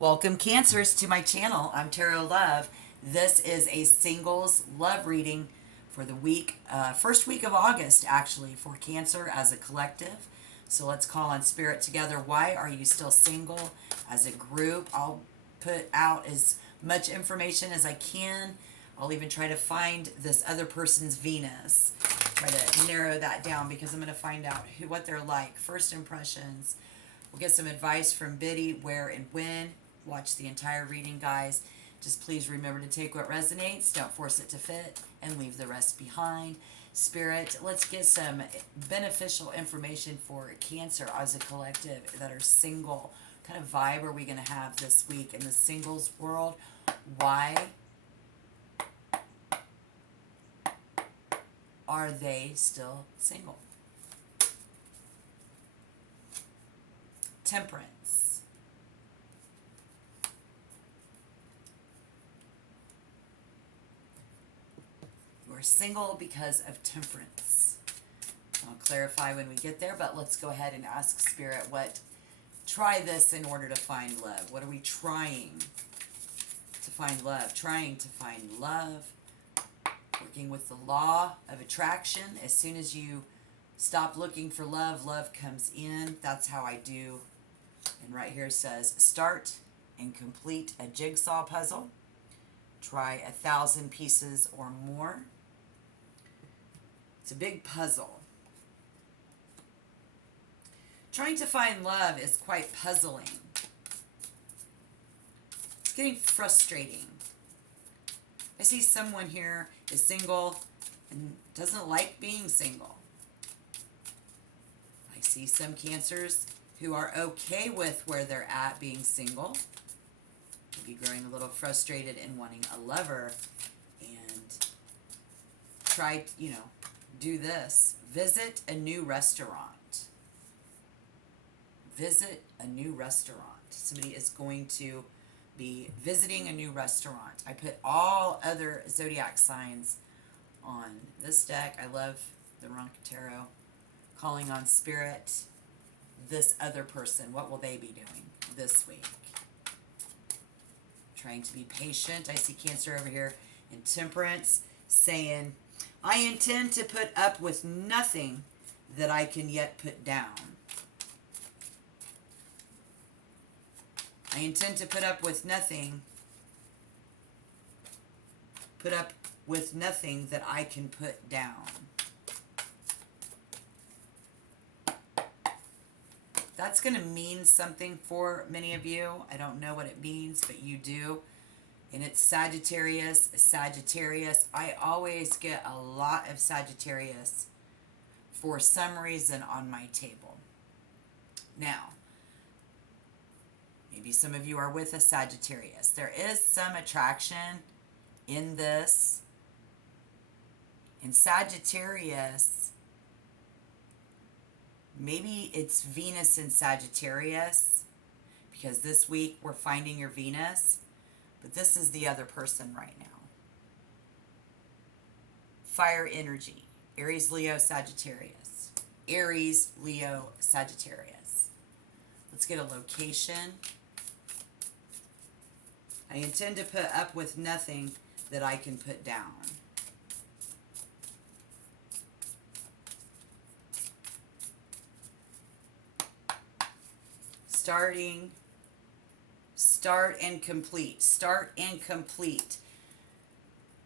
Welcome, Cancers, to my channel. I'm Tarot Love. This is a singles love reading for the first week of August, actually, for Cancer as a collective. So let's call on Spirit together. Why are you still single? As a group, I'll put out as much information as I can. I'll even try to find this other person's Venus. Try to narrow that down because I'm going to find out what they're like. First impressions. We'll get some advice from Biddy, where and when. Watch the entire reading, guys. Just please remember to take what resonates, don't force it to fit, and leave the rest behind. Spirit, let's get some beneficial information for Cancer as a collective that are single. What kind of vibe are we going to have this week in the singles world? Why are they still single? Temperance. We're single because of temperance. I'll clarify when we get there, but let's go ahead and ask Spirit try this in order to find love. What are we trying to find love? Trying to find love. Working with the law of attraction. As soon as you stop looking for love, love comes in. That's how I do. And right here says, start and complete a jigsaw puzzle. Try 1,000 pieces or more. It's a big puzzle. Trying to find love is quite puzzling. It's getting frustrating. I see someone here is single and doesn't like being single. I see some Cancers who are okay with where they're at being single. Maybe growing a little frustrated and wanting a lover. And try, do this. Visit a new restaurant. Visit a new restaurant. Somebody is going to be visiting a new restaurant. I put all other zodiac signs on this deck. I love the Ronk Tarot. Calling on Spirit. This other person, what will they be doing this week? Trying to be patient. I see Cancer over here in Temperance saying, I intend to put up with nothing that I can yet put down. I intend to put up with nothing that I can put down. That's going to mean something for many of you. I don't know what it means, but you do. And it's Sagittarius. Sagittarius. I always get a lot of Sagittarius for some reason on my table. Now, maybe some of you are with a Sagittarius. There is some attraction in this. In Sagittarius, maybe it's Venus in Sagittarius, because this week we're finding your Venus, but this is the other person right now. Fire energy, Aries, Leo, Sagittarius. Aries, Leo, Sagittarius. Let's get a location. I intend to put up with nothing that I can put down. Start and complete. Start and complete.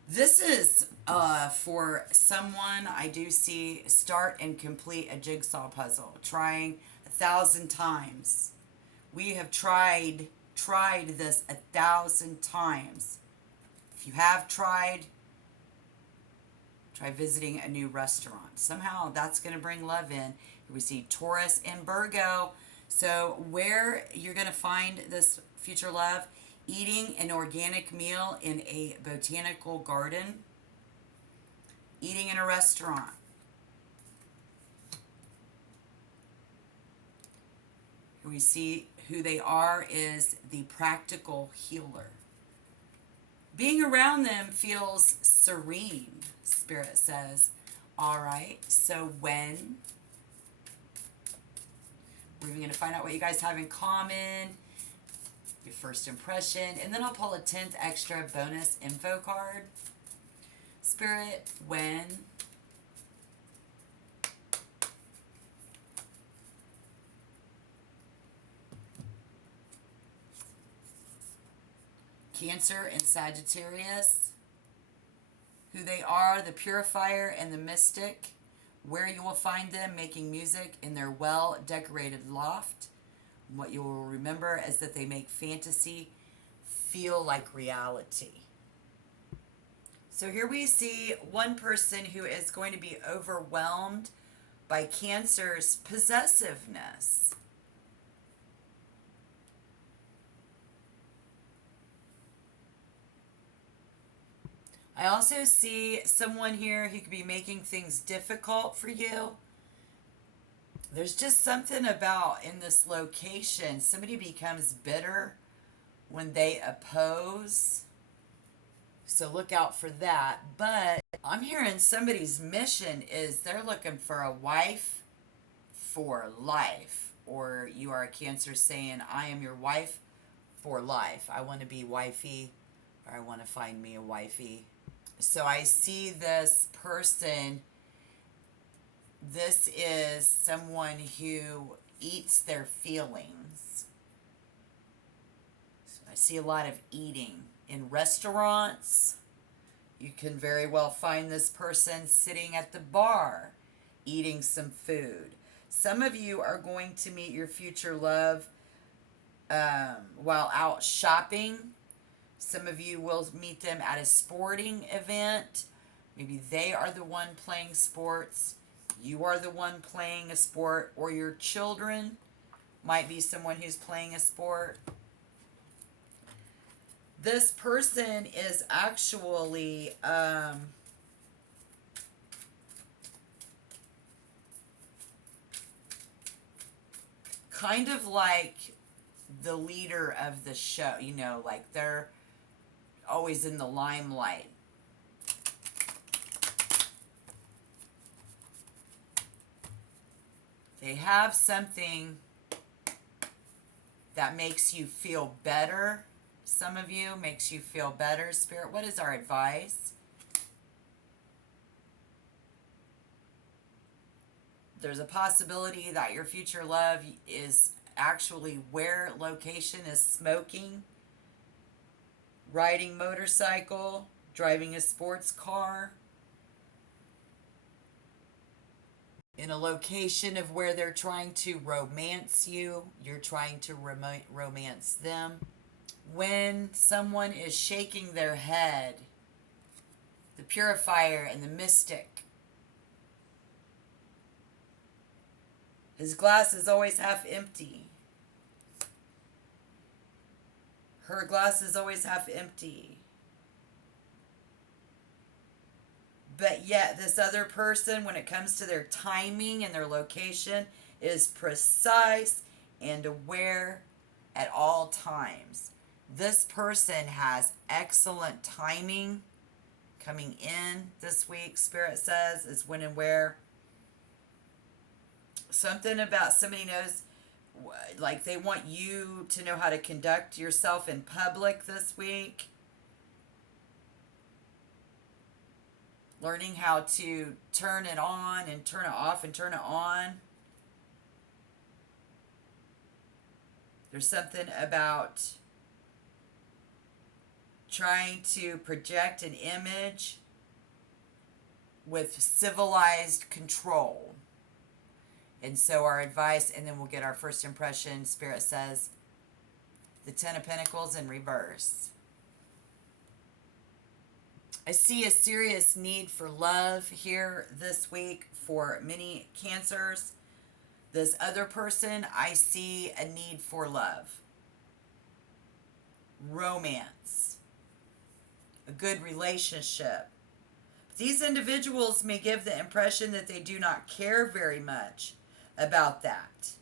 This is for someone. I do see start and complete a jigsaw puzzle. Trying 1,000 times. We have tried this 1,000 times. If you have tried, try visiting a new restaurant. Somehow that's going to bring love in. We see Taurus and Virgo. So where you're going to find this future love? Eating an organic meal in a botanical garden. Eating in a restaurant. Here we see who they are is the practical healer. Being around them feels serene, Spirit says. All right, so when? We're even going to find out what you guys have in common. your first impression, and then I'll pull a 10th extra bonus info card. Spirit, when Cancer and Sagittarius, who they are, the purifier and the mystic, where you will find them making music in their well-decorated loft. What you will remember is that they make fantasy feel like reality. So here we see one person who is going to be overwhelmed by Cancer's possessiveness. I also see someone here who could be making things difficult for you. There's just something about in this location, somebody becomes bitter when they oppose. So look out for that. But I'm hearing somebody's mission is they're looking for a wife for life. Or you are a Cancer saying, I am your wife for life. I want to be wifey, or I want to find me a wifey. So I see this person, this is someone who eats their feelings. So I see a lot of eating. In restaurants, you can very well find this person sitting at the bar, eating some food. Some of you are going to meet your future love while out shopping. Some of you will meet them at a sporting event. Maybe they are the one playing sports. You are the one playing a sport, or your children might be someone who's playing a sport. This person is actually kind of like the leader of the show, you know, like they're always in the limelight. They have something that makes you feel better. Some of you makes you feel better. Spirit, what is our advice? There's a possibility that your future love is actually where location is smoking, riding motorcycle, driving a sports car, in a location of where they're trying to romance you, you're trying to romance them. When someone is shaking their head, the purifier and the mystic, his glass is always half empty. Her glass is always half empty. But yet this other person, when it comes to their timing and their location, is precise and aware at all times. This person has excellent timing coming in this week, Spirit says, is when and where. Something about somebody knows, like they want you to know how to conduct yourself in public this week. Learning how to turn it on and turn it off and turn it on. There's something about trying to project an image with civilized control. And so our advice, and then we'll get our first impression. Spirit says the Ten of Pentacles in reverse. I see a serious need for love here this week for many Cancers. This other person, I see a need for love, romance, a good relationship. These individuals may give the impression that they do not care very much about that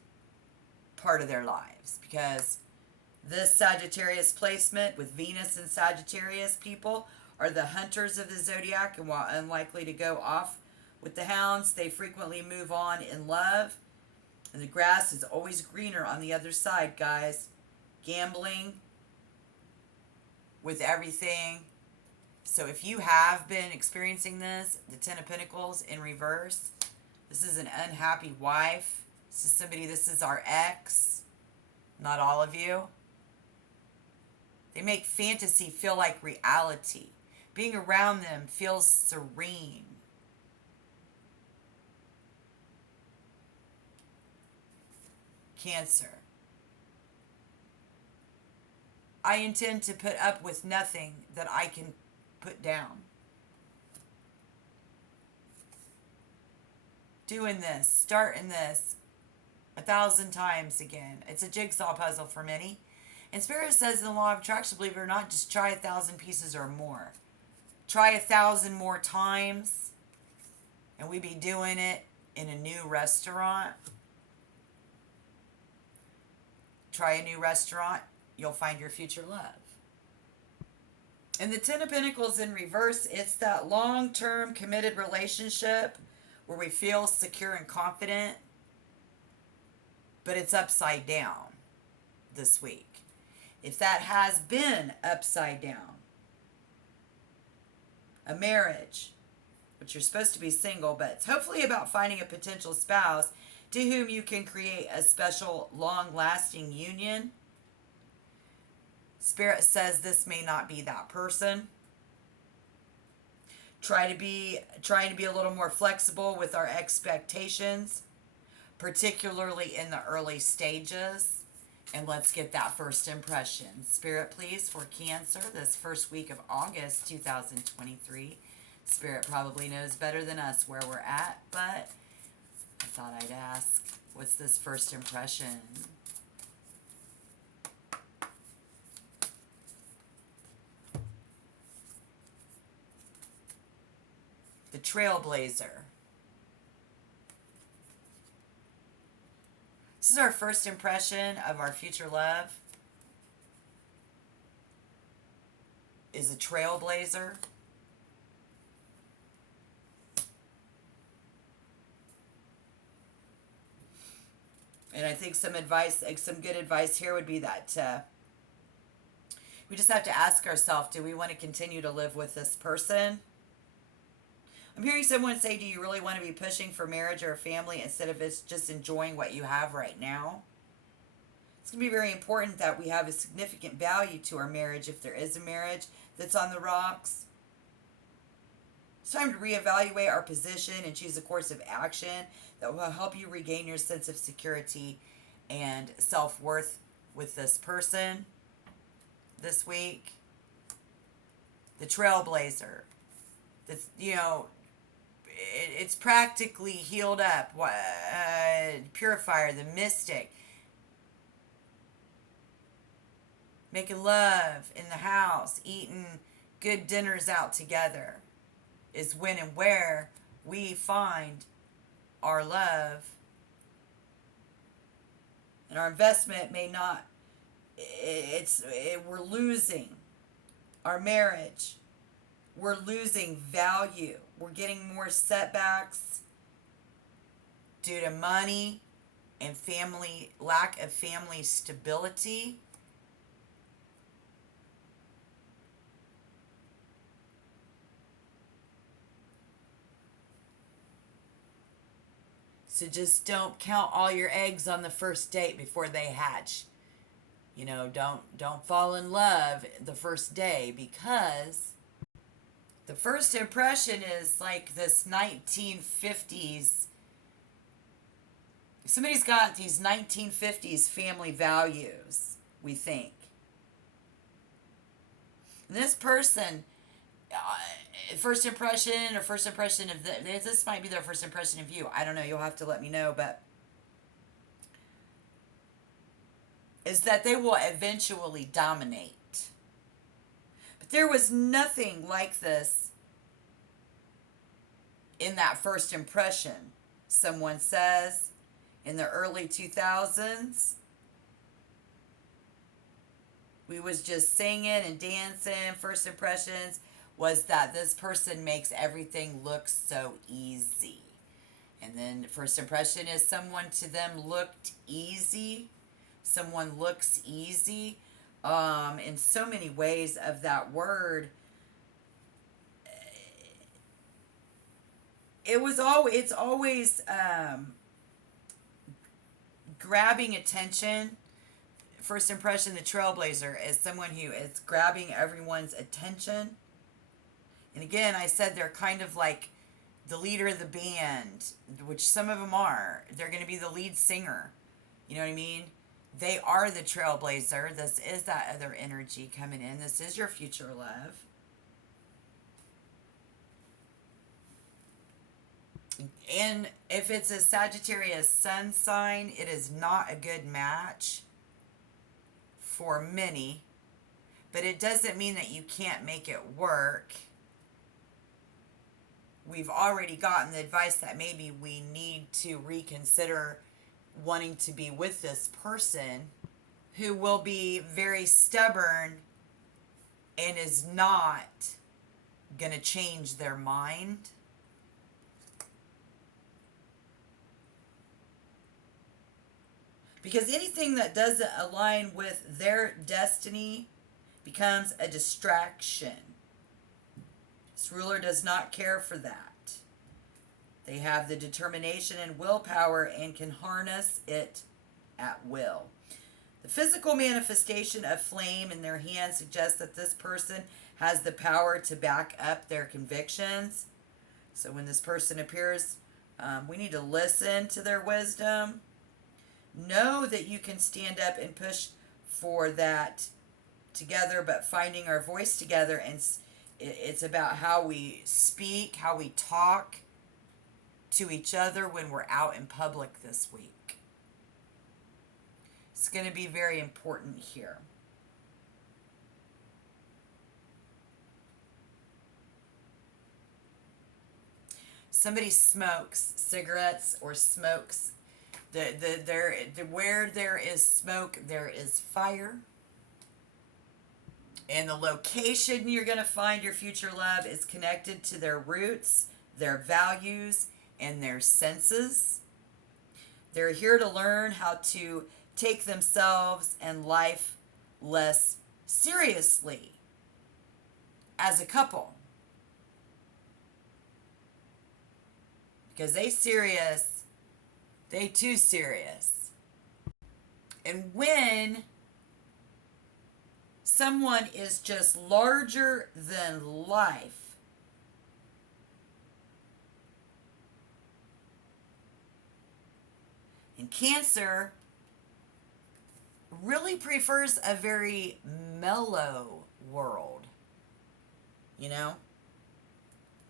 part of their lives, because this Sagittarius placement with Venus and Sagittarius people are the hunters of the zodiac, and while unlikely to go off with the hounds, they frequently move on in love. And the grass is always greener on the other side, guys. Gambling with everything. So if you have been experiencing this, the Ten of Pentacles in reverse, this is an unhappy wife. This is somebody, this is our ex, not all of you. They make fantasy feel like reality. Being around them feels serene. Cancer. I intend to put up with nothing that I can put down. Doing this, starting this 1,000 times again. It's a jigsaw puzzle for many. And Spirit says in the law of attraction, believe it or not, just try 1,000 pieces or more. Try 1,000 more times, and we be doing it in a new restaurant. Try a new restaurant, you'll find your future love. And the Ten of Pentacles in reverse, it's that long-term committed relationship where we feel secure and confident, but it's upside down this week. If that has been upside down, a marriage, which you're supposed to be single, but it's hopefully about finding a potential spouse to whom you can create a special, long-lasting union. Spirit says this may not be that person. Trying to be a little more flexible with our expectations, particularly in the early stages. And let's get that first impression. Spirit, please, for Cancer, this first week of August 2023. Spirit probably knows better than us where we're at, but I thought I'd ask, what's this first impression? The Trailblazer. This is our first impression of our future love. Is a trailblazer. And I think some advice, like some good advice here would be that we just have to ask ourselves, do we want to continue to live with this person? I'm hearing someone say, do you really want to be pushing for marriage or a family instead of just enjoying what you have right now? It's going to be very important that we have a significant value to our marriage if there is a marriage that's on the rocks. It's time to reevaluate our position and choose a course of action that will help you regain your sense of security and self-worth with this person this week. The Trailblazer. That's, it's practically healed up. Purifier, the Mystic. Making love in the house, eating good dinners out together is when and where we find our love. And our investment may not, we're losing our marriage. We're losing value. We're getting more setbacks due to money and lack of family stability. So just don't count all your eggs on the first date before they hatch. Don't fall in love the first day, because the first impression is like this 1950s. Somebody's got these 1950s family values, we think. And this person, first impression of this might be their first impression of you. I don't know. You'll have to let me know. But is that they will eventually dominate. But there was nothing like this in that first impression. Someone says in the early 2000s, we was just singing and dancing. First impressions was that this person makes everything look so easy. And then first impression is someone to them looked easy. Someone looks easy, in so many ways of that word. It's always grabbing attention. First impression, the trailblazer is someone who is grabbing everyone's attention. And again, I said they're kind of like the leader of the band, which some of them are. They're going to be the lead singer. You know what I mean? They are the trailblazer. This is that other energy coming in. This is your future love. And if it's a Sagittarius sun sign, it is not a good match for many. But it doesn't mean that you can't make it work. We've already gotten the advice that maybe we need to reconsider wanting to be with this person who will be very stubborn and is not going to change their mind. Because anything that doesn't align with their destiny becomes a distraction. This ruler does not care for that. They have the determination and willpower and can harness it at will. The physical manifestation of flame in their hand suggests that this person has the power to back up their convictions. So when this person appears, we need to listen to their wisdom. Know that you can stand up and push for that together, but finding our voice together, and it's about how we speak, how we talk to each other when we're out in public this week. It's going to be very important here. Somebody smokes cigarettes or smokes. Where there is smoke, there is fire. And the location you're going to find your future love is connected to their roots, their values, and their senses. They're here to learn how to take themselves and life less seriously as a couple. Because they too serious. And when someone is just larger than life, and Cancer really prefers a very mellow world. You know?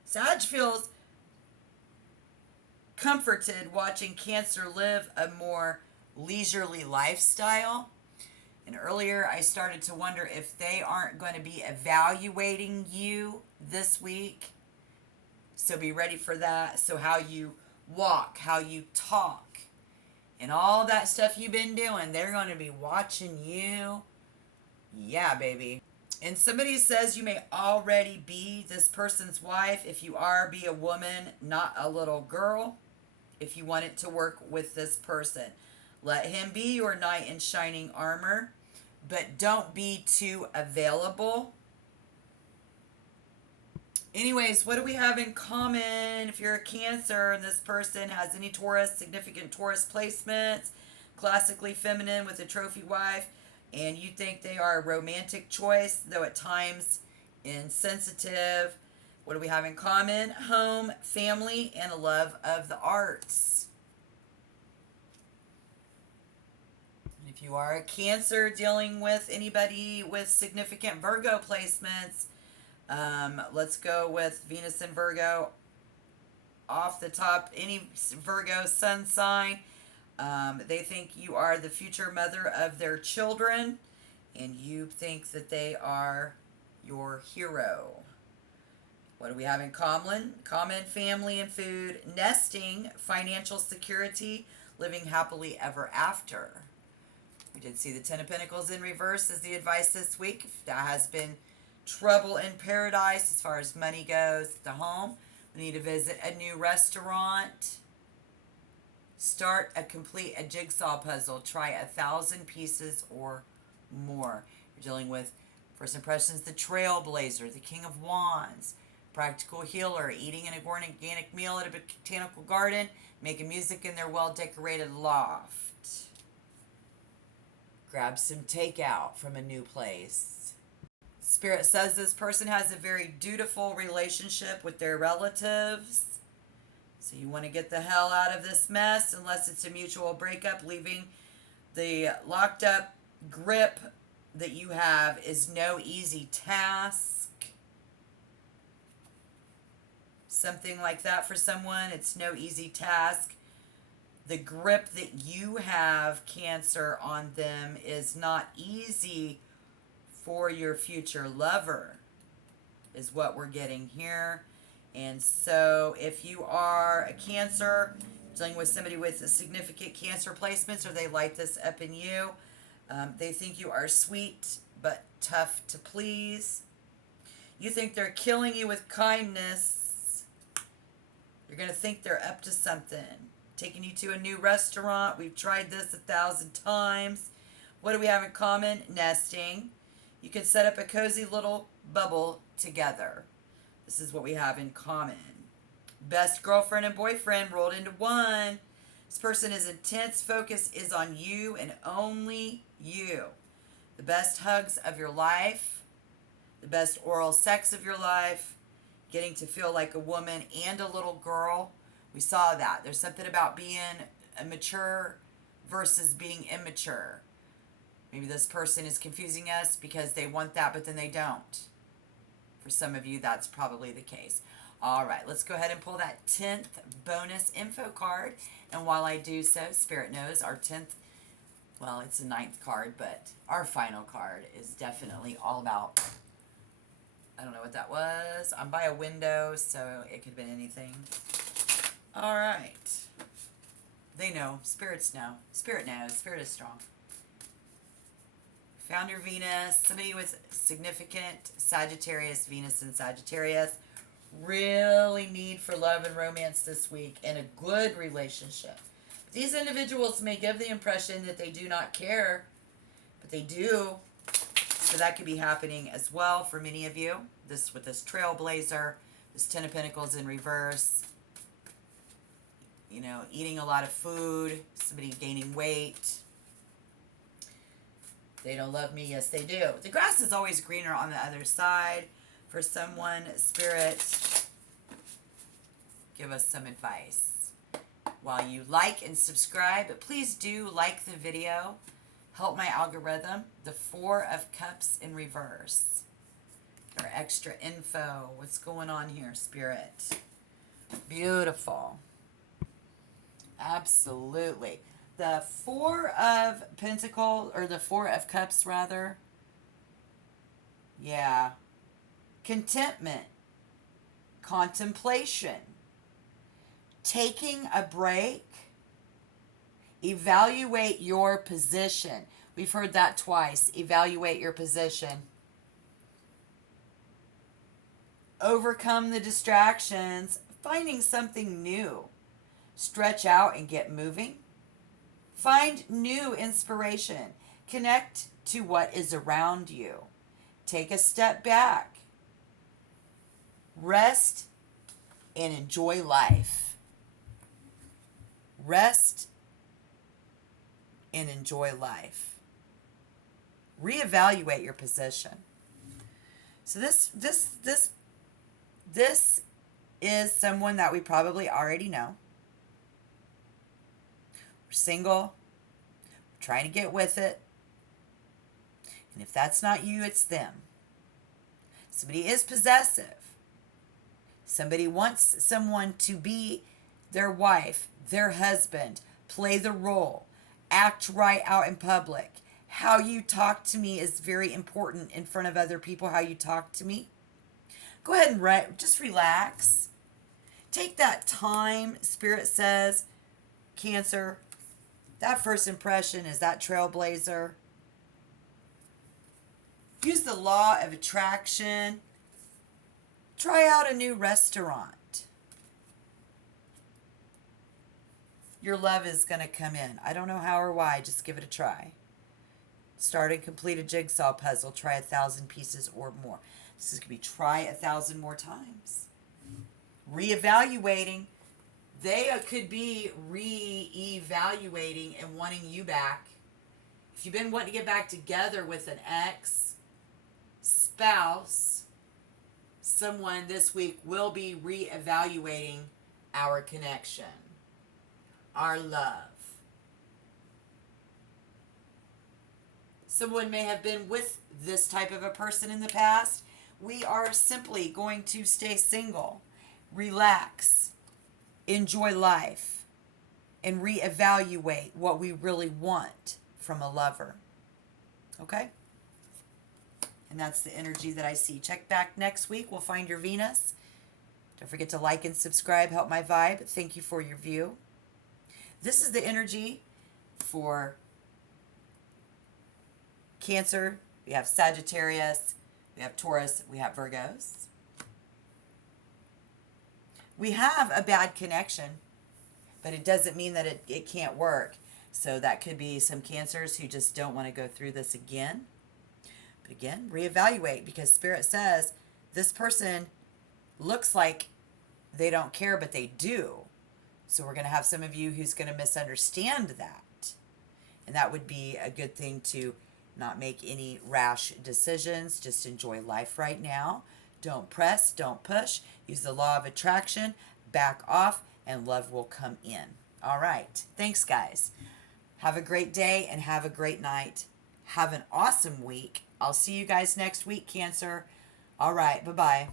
Sag feels comforted watching Cancer live a more leisurely lifestyle. And earlier I started to wonder if they aren't going to be evaluating you this week. So be ready for that. So how you walk, how you talk, and all that stuff you've been doing, they're going to be watching you. Yeah, baby. And somebody says you may already be this person's wife. If you are, be a woman, not a little girl. If you want it to work with this person, let him be your knight in shining armor, but don't be too available. Anyways, what do we have in common? If you're a Cancer and this person has any Taurus, significant Taurus placements, classically feminine with a trophy wife, and you think they are a romantic choice, though at times insensitive, what do we have in common? Home, family, and a love of the arts. If you are a Cancer dealing with anybody with significant Virgo placements, let's go with Venus and Virgo off the top. Any Virgo sun sign, they think you are the future mother of their children, and you think that they are your hero. What do we have in common? Common, family and food, nesting, financial security, living happily ever after. We did see the Ten of Pentacles in reverse as the advice this week. If that has been trouble in paradise as far as money goes, the home. We need to visit a new restaurant. Complete a jigsaw puzzle. Try 1,000 pieces or more. We're dealing with first impressions, the trailblazer, the King of Wands, practical healer, eating an organic meal at a botanical garden, making music in their well-decorated loft. Grab some takeout from a new place. Spirit says this person has a very dutiful relationship with their relatives. So you want to get the hell out of this mess unless it's a mutual breakup. Leaving the locked up grip that you have is no easy task. Something like that for someone, it's no easy task. The grip that you have, Cancer, on them is not easy for your future lover, is what we're getting here. And so if you are a Cancer, dealing with somebody with a significant Cancer placements, or they light this up in you, they think you are sweet but tough to please. You think they're killing you with kindness. You're going to think they're up to something. Taking you to a new restaurant. We've tried this 1,000 times. What do we have in common? Nesting. You can set up a cozy little bubble together. This is what we have in common. Best girlfriend and boyfriend rolled into one. This person's intense focus is on you and only you. The best hugs of your life. The best oral sex of your life. Getting to feel like a woman and a little girl. We saw that. There's something about being mature versus being immature. Maybe this person is confusing us because they want that, but then they don't. For some of you, that's probably the case. All right, let's go ahead and pull that 10th bonus info card. And while I do so, Spirit knows our 10th, well, it's the 9th card, but our final card is definitely all about, I don't know what that was. I'm by a window, so it could have been anything. All right. They know. Spirits know. Spirit knows. Spirit is strong. Found your Venus. Somebody with significant Sagittarius, Venus and Sagittarius. Really need for love and romance this week and a good relationship. These individuals may give the impression that they do not care, but they do. So that could be happening as well for many of you. This with this trailblazer, this 10 of Pentacles in reverse. You know, eating a lot of food, somebody gaining weight. They don't love me. Yes, they do. The grass is always greener on the other side. For someone, Spirit, give us some advice. While you like and subscribe, but please do like the video. Help my algorithm. The 4 of Cups in reverse. Or extra info. What's going on here, Spirit? Beautiful. Absolutely. The 4 of Pentacles, or the 4 of Cups, rather. Yeah. Contentment. Contemplation. Taking a break. Evaluate your position. We've heard that twice. Evaluate your position. Overcome the distractions. Finding something new. Stretch out and get moving. Find new inspiration. Connect to what is around you. Take a step back. Rest and enjoy life. Rest and enjoy life. Reevaluate your position. So this is someone that we probably already know. We're single. We're trying to get with it. And if that's not you, it's them. Somebody is possessive. Somebody wants someone to be their wife, their husband, play the role, act right out in public. How you talk to me is very important in front of other people, how you talk to me. Go ahead and just relax. Take that time, Spirit says, Cancer. That first impression is that trailblazer. Use the law of attraction. Try out a new restaurant. Your love is going to come in. I don't know how or why. Just give it a try. Start and complete a jigsaw puzzle. Try 1,000 pieces or more. This is going to be try 1,000 more times. Reevaluating. They could be re-evaluating and wanting you back. If you've been wanting to get back together with an ex, spouse, someone this week will be re-evaluating our connection, our love. Someone may have been with this type of a person in the past. We are simply going to stay single, relax, enjoy life, and reevaluate what we really want from a lover. Okay? And that's the energy that I see. Check back next week. We'll find your Venus. Don't forget to like and subscribe. Help my vibe. Thank you for your view. This is the energy for Cancer. We have Sagittarius. We have Taurus. We have Virgos. We have a bad connection, but it doesn't mean that it can't work. So that could be some Cancers who just don't want to go through this again. But again, reevaluate, because Spirit says this person looks like they don't care, but they do. So we're going to have some of you who's going to misunderstand that. And that would be a good thing to not make any rash decisions. Just enjoy life right now. Don't press, don't push. Use the law of attraction. Back off, and love will come in. All right. Thanks, guys. Have a great day and have a great night. Have an awesome week. I'll see you guys next week, Cancer. All right. Bye-bye.